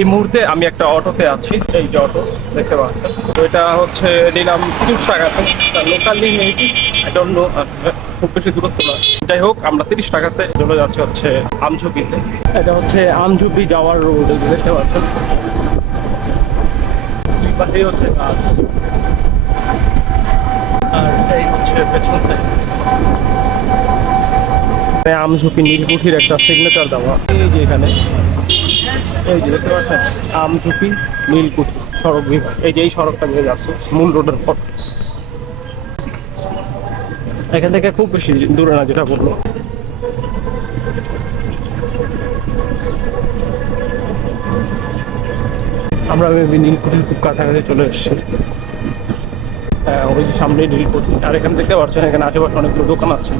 এই মুহূর্তে আমি একটা অটোতে আছি, এই যে অটো দেখতে পাচ্ছেন। তো এটা হচ্ছে নিলাম 30 টাকাতে, locally maybe I don't know, আসলে খুব বেশি দূরত্ব না। যাই হোক, আমরা 30 টাকাতে চলে যাচ্ছি হচ্ছে আমঝুপিতে। এটা হচ্ছে আমঝুপি যাওয়ার রোড, দেখতে পাচ্ছেন। এই হচ্ছে গাছ, আর এই হচ্ছে পেছন সাইড। আমঝুপি নীলকুঠির একটা সিগনেচার দেওয়া, এই যে এখানে, এই যে দেখতে পাচ্ছেন আমঝুপি নীলকুঠি সড়ক বিভাগ। এই যে এই সড়কটা দিয়ে যাচ্ছে মূল রোডের পর। এখান থেকে খুব বেশি দূরে না, যেটা বললো। আমরা নীলকুঠির খুব কাছাকাছি চলে এসেছি। ওই যে সামনে নীলকুঠি, আর এখানে দেখতে পাচ্ছেন এখানে আশেপাশে অনেকগুলো দোকান আছে।